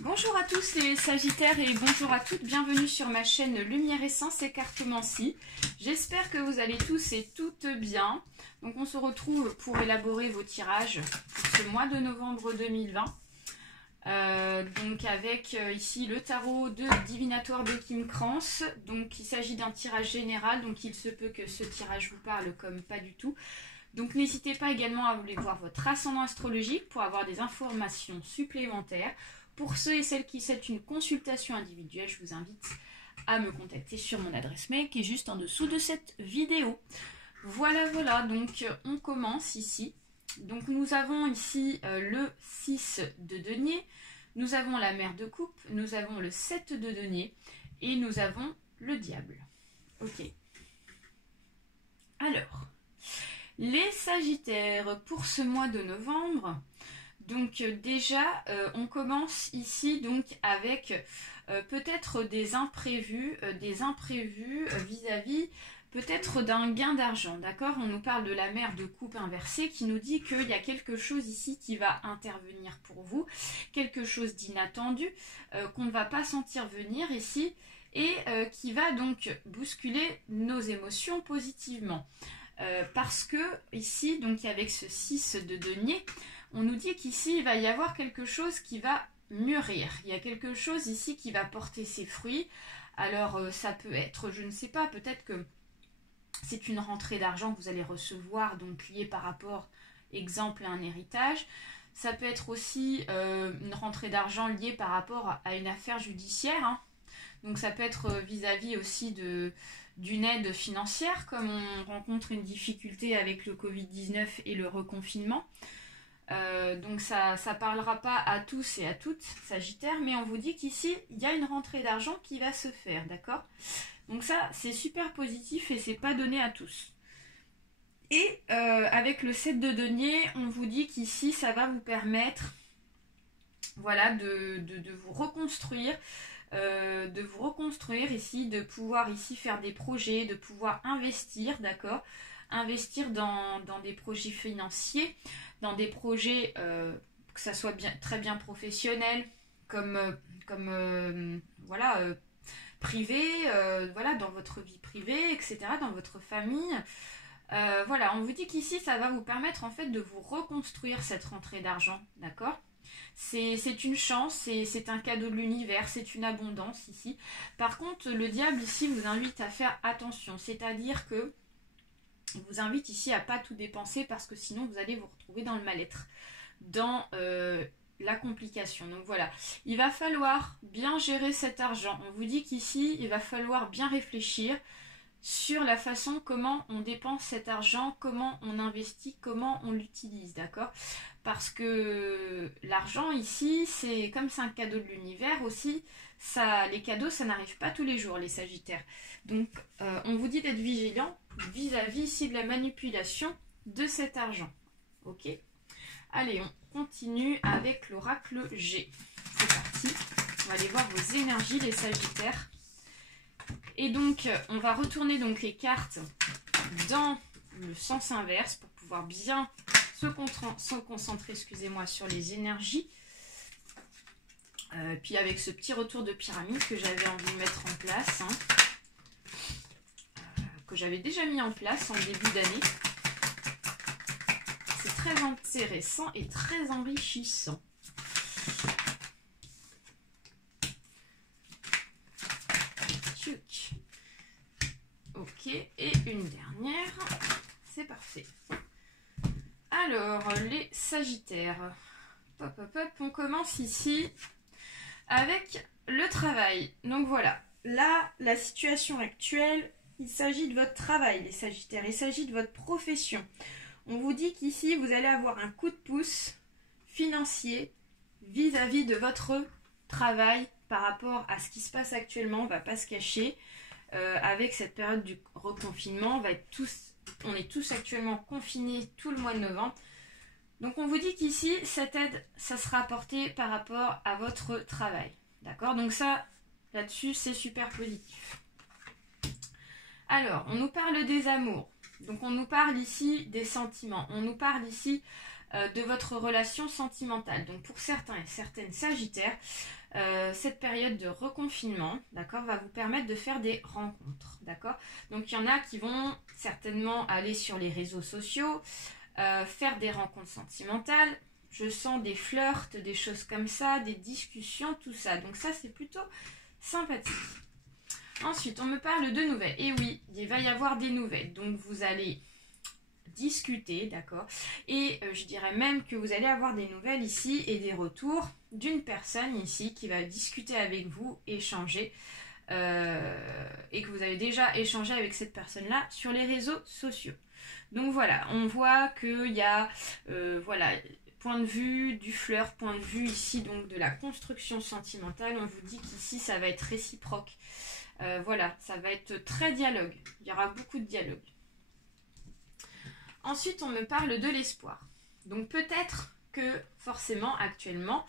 Bonjour à tous les Sagittaires et bonjour à toutes, bienvenue sur ma chaîne Lumière Essence et Cartomancie. J'espère que vous allez tous et toutes bien. Donc on se retrouve pour élaborer vos tirages pour ce mois de novembre 2020. Donc avec ici le tarot de divinatoire de Kim Krans. Donc il s'agit d'un tirage général, donc il se peut que ce tirage vous parle comme pas du tout. Donc n'hésitez pas également à aller voir votre ascendant astrologique pour avoir des informations supplémentaires. Pour ceux et celles qui souhaitent une consultation individuelle, je vous invite à me contacter sur mon adresse mail qui est juste en dessous de cette vidéo. Voilà, donc on commence ici. Donc nous avons ici le 6 de denier, nous avons la mère de coupe, nous avons le 7 de denier et nous avons le diable. Ok. Alors, les Sagittaires pour ce mois de novembre. Donc déjà, on commence ici donc avec peut-être des imprévus vis-à-vis peut-être d'un gain d'argent, d'accord? On nous parle de la mère de coupe inversée qui nous dit qu'il y a quelque chose ici qui va intervenir pour vous, quelque chose d'inattendu qu'on ne va pas sentir venir ici et qui va donc bousculer nos émotions positivement. Parce que ici, donc avec ce 6 de denier, on nous dit qu'ici, il va y avoir quelque chose qui va mûrir. Il y a quelque chose ici qui va porter ses fruits. Alors, ça peut être, je ne sais pas, peut-être que c'est une rentrée d'argent que vous allez recevoir, donc liée par rapport, exemple, à un héritage. Ça peut être aussi une rentrée d'argent liée par rapport à une affaire judiciaire. Hein. Donc, ça peut être vis-à-vis aussi d'une aide financière, comme on rencontre une difficulté avec le Covid-19 et le reconfinement. Donc ça parlera pas à tous et à toutes Sagittaires, mais on vous dit qu'ici il y a une rentrée d'argent qui va se faire, d'accord? Donc ça c'est super positif et c'est pas donné à tous. Et avec le 7 de denier, on vous dit qu'ici ça va vous permettre, voilà, de vous reconstruire. Ici, de pouvoir ici faire des projets, de pouvoir investir, d'accord? Investir dans des projets financiers, dans des projets que ça soit très bien professionnel, comme privé, voilà, dans votre vie privée, etc., dans votre famille. Voilà, on vous dit qu'ici, ça va vous permettre en fait de vous reconstruire cette rentrée d'argent, d'accord? C'est une chance, c'est un cadeau de l'univers, c'est une abondance ici. Par contre, le diable ici vous invite à faire attention, c'est-à-dire que il vous invite ici à pas tout dépenser parce que sinon vous allez vous retrouver dans le mal-être, dans la complication. Donc voilà, il va falloir bien gérer cet argent. On vous dit qu'ici, il va falloir bien réfléchir sur la façon comment on dépense cet argent, comment on investit, comment on l'utilise, d'accord? Parce que l'argent ici, c'est comme c'est un cadeau de l'univers aussi, les cadeaux, ça n'arrive pas tous les jours, les Sagittaires. Donc, on vous dit d'être vigilant vis-à-vis ici de la manipulation de cet argent. Ok? Allez, on continue avec l'oracle G. C'est parti. On va aller voir vos énergies, les Sagittaires. Et donc, on va retourner donc les cartes dans le sens inverse pour pouvoir bien se concentrer, excusez-moi, sur les énergies. Puis avec ce petit retour de pyramide que j'avais envie de mettre en place, hein, que j'avais déjà mis en place en début d'année. C'est très intéressant et très enrichissant. Ok, et une dernière. C'est parfait. Alors, les Sagittaires. Hop, hop, hop. On commence ici avec le travail. Donc voilà, là, la situation actuelle, il s'agit de votre travail, les Sagittaires. Il s'agit de votre profession. On vous dit qu'ici, vous allez avoir un coup de pouce financier vis-à-vis de votre travail par rapport à ce qui se passe actuellement. On ne va pas se cacher. Avec cette période du reconfinement, on est tous actuellement confinés tout le mois de novembre. Donc on vous dit qu'ici, cette aide, ça sera apporté par rapport à votre travail. D'accord? Donc ça, là-dessus, c'est super positif. Alors, on nous parle des amours. Donc on nous parle ici des sentiments. On nous parle ici de votre relation sentimentale. Donc pour certains et certaines Sagittaires, cette période de reconfinement, d'accord, va vous permettre de faire des rencontres, d'accord. Donc il y en a qui vont certainement aller sur les réseaux sociaux, faire des rencontres sentimentales. Je sens des flirts, des choses comme ça, des discussions, tout ça. Donc ça, c'est plutôt sympathique. Ensuite, on me parle de nouvelles. Et oui, il va y avoir des nouvelles. Donc vous allez discuter, d'accord. Et je dirais même que vous allez avoir des nouvelles ici et des retours d'une personne ici qui va discuter avec vous, échanger. Et que vous avez déjà échangé avec cette personne-là sur les réseaux sociaux. Donc voilà, on voit qu'il y a, voilà, point de vue du flirt, point de vue ici donc de la construction sentimentale. On vous dit qu'ici ça va être réciproque. Voilà, ça va être très dialogue. Il y aura beaucoup de dialogue. Ensuite, on me parle de l'espoir. Donc peut-être que forcément actuellement,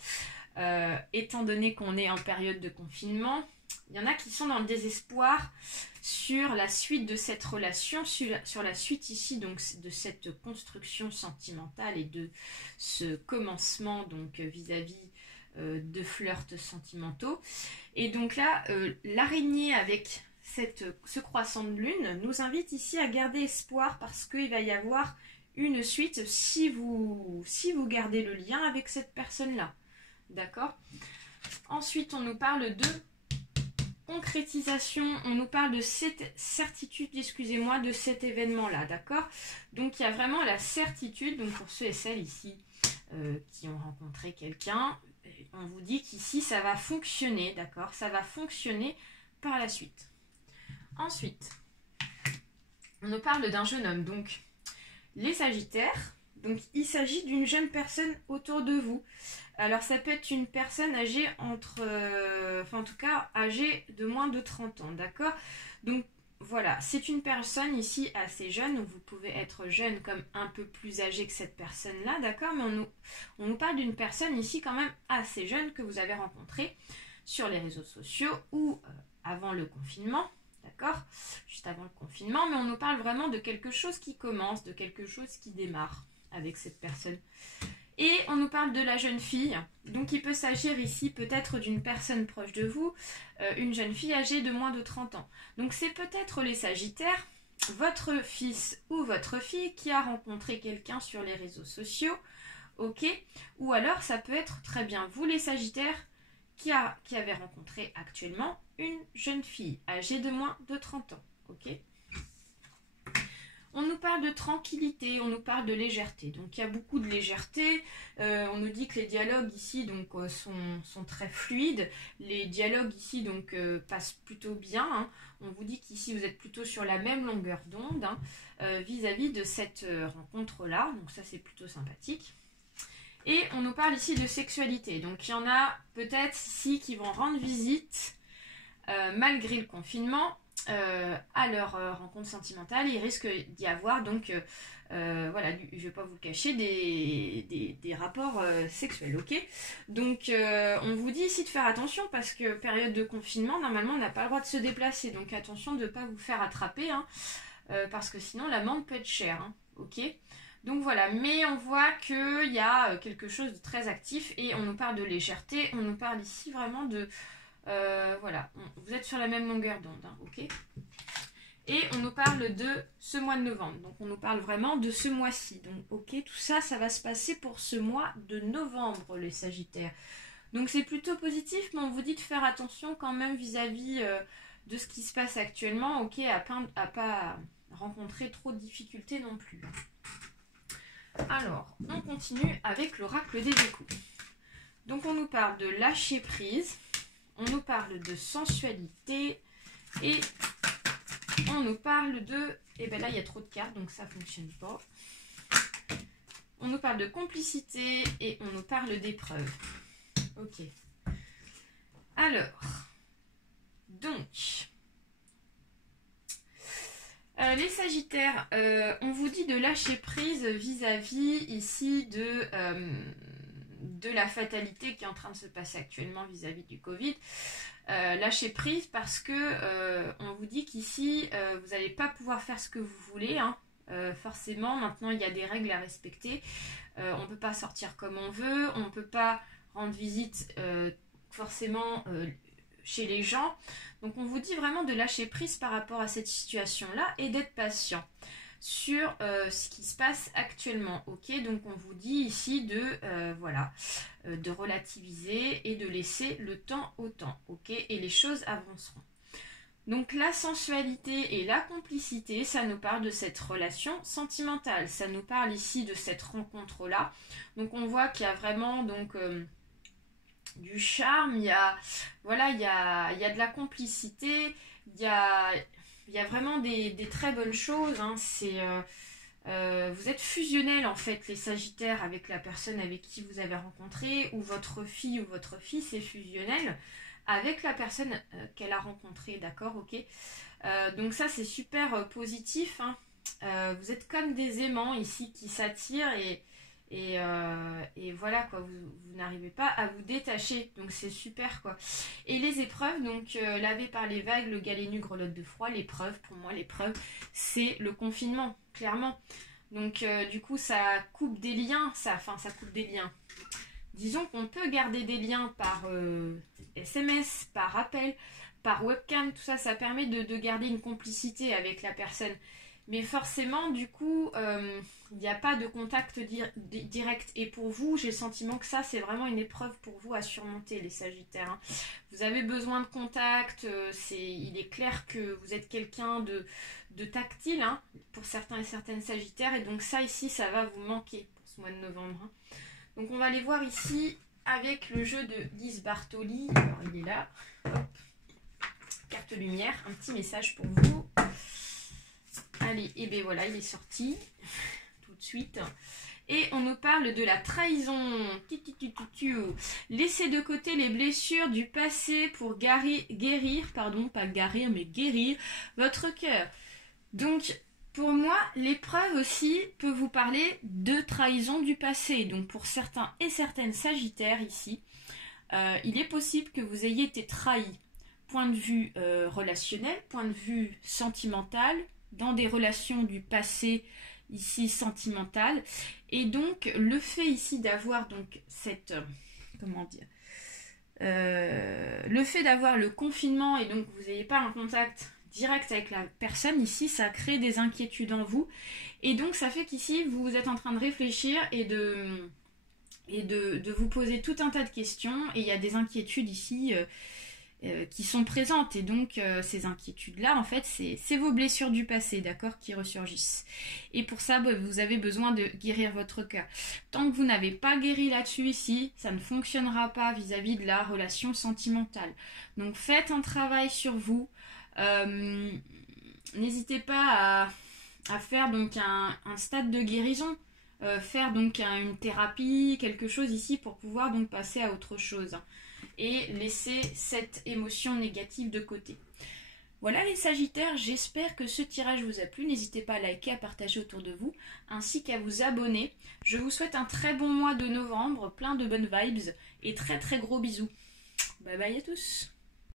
étant donné qu'on est en période de confinement, il y en a qui sont dans le désespoir sur la suite de cette relation, sur la suite ici donc de cette construction sentimentale et de ce commencement donc vis-à-vis de flirts sentimentaux. Et donc là, l'araignée avec ce croissant de lune nous invite ici à garder espoir parce qu'il va y avoir une suite si vous gardez le lien avec cette personne-là. D'accord ? Ensuite, on nous parle de concrétisation, on nous parle de cette certitude, excusez-moi, de cet événement-là, d'accord? Donc il y a vraiment la certitude, donc pour ceux et celles ici qui ont rencontré quelqu'un, on vous dit qu'ici ça va fonctionner, d'accord? Ça va fonctionner par la suite. Ensuite, on nous parle d'un jeune homme, donc les Sagittaires, donc il s'agit d'une jeune personne autour de vous. Alors ça peut être une personne âgée en tout cas âgée de moins de 30 ans, d'accord? Donc voilà, c'est une personne ici assez jeune, donc vous pouvez être jeune comme un peu plus âgé que cette personne-là, d'accord? Mais on nous parle d'une personne ici quand même assez jeune que vous avez rencontrée sur les réseaux sociaux ou avant le confinement, d'accord? Juste avant le confinement, mais on nous parle vraiment de quelque chose qui commence, de quelque chose qui démarre avec cette personne. Et on nous parle de la jeune fille, donc il peut s'agir ici peut-être d'une personne proche de vous, une jeune fille âgée de moins de 30 ans. Donc c'est peut-être les Sagittaires, votre fils ou votre fille qui a rencontré quelqu'un sur les réseaux sociaux, ok? Ou alors ça peut être très bien vous les Sagittaires qui avez rencontré actuellement une jeune fille âgée de moins de 30 ans, ok? On nous parle de tranquillité, on nous parle de légèreté. Donc il y a beaucoup de légèreté. On nous dit que les dialogues ici donc, sont très fluides. Les dialogues ici donc, passent plutôt bien. Hein. On vous dit qu'ici vous êtes plutôt sur la même longueur d'onde hein, vis-à-vis de cette rencontre-là. Donc ça c'est plutôt sympathique. Et on nous parle ici de sexualité. Donc il y en a peut-être ici qui vont rendre visite malgré le confinement. À leur rencontre sentimentale, il risque d'y avoir donc, voilà, je ne vais pas vous le cacher, des rapports sexuels, ok? Donc on vous dit ici de faire attention parce que période de confinement, normalement on n'a pas le droit de se déplacer, donc attention de ne pas vous faire attraper, hein, parce que sinon l'amende peut être chère, hein, ok? Donc voilà, mais on voit qu'il y a quelque chose de très actif et on nous parle de légèreté, on nous parle ici vraiment de... voilà, vous êtes sur la même longueur d'onde, hein, ok? Et on nous parle de ce mois de novembre, donc on nous parle vraiment de ce mois-ci. Donc ok, tout ça, ça va se passer pour ce mois de novembre, les Sagittaires. Donc c'est plutôt positif, mais on vous dit de faire attention quand même vis-à-vis de ce qui se passe actuellement, ok, à pas rencontrer trop de difficultés non plus. Alors, on continue avec l'oracle des échos. Donc on nous parle de lâcher prise. On nous parle de sensualité et on nous parle de... Et bien là, il y a trop de cartes, donc ça ne fonctionne pas. On nous parle de complicité et on nous parle d'épreuve. Ok. Alors, donc, les Sagittaires, on vous dit de lâcher prise vis-à-vis ici de la fatalité qui est en train de se passer actuellement vis-à-vis du Covid. Lâcher prise parce que on vous dit qu'ici vous n'allez pas pouvoir faire ce que vous voulez, hein, Forcément, maintenant, il y a des règles à respecter. On ne peut pas sortir comme on veut, on ne peut pas rendre visite forcément chez les gens. Donc, on vous dit vraiment de lâcher prise par rapport à cette situation-là et d'être patient sur ce qui se passe actuellement. Ok, donc on vous dit ici de relativiser et de laisser le temps au temps. Ok, et les choses avanceront. Donc la sensualité et la complicité, ça nous parle de cette relation sentimentale. Ça nous parle ici de cette rencontre-là. Donc on voit qu'il y a vraiment du charme, il y a de la complicité, il y a vraiment des très bonnes choses. Hein. Vous êtes fusionnels en fait, les Sagittaires, avec la personne avec qui vous avez rencontré, ou votre fille ou votre fils est fusionnel avec la personne qu'elle a rencontrée, d'accord, ok. Donc ça c'est super positif. Hein. Vous êtes comme des aimants ici qui s'attirent et voilà quoi, vous n'arrivez pas à vous détacher, donc c'est super quoi. Et les épreuves, donc lavé par les vagues, le galet nu grelotte de froid, l'épreuve, pour moi l'épreuve c'est le confinement, clairement. Donc du coup ça coupe des liens, ça coupe des liens. Disons qu'on peut garder des liens par SMS, par appel, par webcam, tout ça, ça permet de garder une complicité avec la personne. Mais forcément, du coup, il n'y a pas de contact direct. Et pour vous, j'ai le sentiment que ça, c'est vraiment une épreuve pour vous à surmonter, les Sagittaires. Hein. Vous avez besoin de contact. Il est clair que vous êtes quelqu'un de tactile, hein, pour certains et certaines Sagittaires. Et donc ça, ici, ça va vous manquer pour ce mois de novembre. Hein. Donc on va aller voir ici avec le jeu de Lise Bartoli. Alors il est là. Hop. Carte lumière, un petit message pour vous. Allez, et bien voilà, il est sorti tout de suite. Et on nous parle de la trahison. Laissez de côté les blessures du passé pour guérir votre cœur. Donc, pour moi, l'épreuve aussi peut vous parler de trahison du passé. Donc, pour certains et certaines Sagittaires ici, il est possible que vous ayez été trahis. Point de vue relationnel, point de vue sentimental, dans des relations du passé ici sentimentales. Et donc, le fait ici d'avoir donc cette... le fait d'avoir le confinement et donc vous n'ayez pas un contact direct avec la personne, ici, ça crée des inquiétudes en vous. Et donc, ça fait qu'ici, vous êtes en train de réfléchir et de vous poser tout un tas de questions. Et il y a des inquiétudes ici qui sont présentes. Et donc, ces inquiétudes-là, en fait, c'est vos blessures du passé, d'accord, qui ressurgissent. Et pour ça, vous avez besoin de guérir votre cœur. Tant que vous n'avez pas guéri là-dessus ici, ça ne fonctionnera pas vis-à-vis de la relation sentimentale. Donc, faites un travail sur vous. N'hésitez pas à faire donc un stade de guérison, faire donc une thérapie, quelque chose ici pour pouvoir donc passer à autre chose et laisser cette émotion négative de côté. Voilà les Sagittaires, j'espère que ce tirage vous a plu. N'hésitez pas à liker, à partager autour de vous, ainsi qu'à vous abonner. Je vous souhaite un très bon mois de novembre, plein de bonnes vibes et très très gros bisous. Bye bye à tous.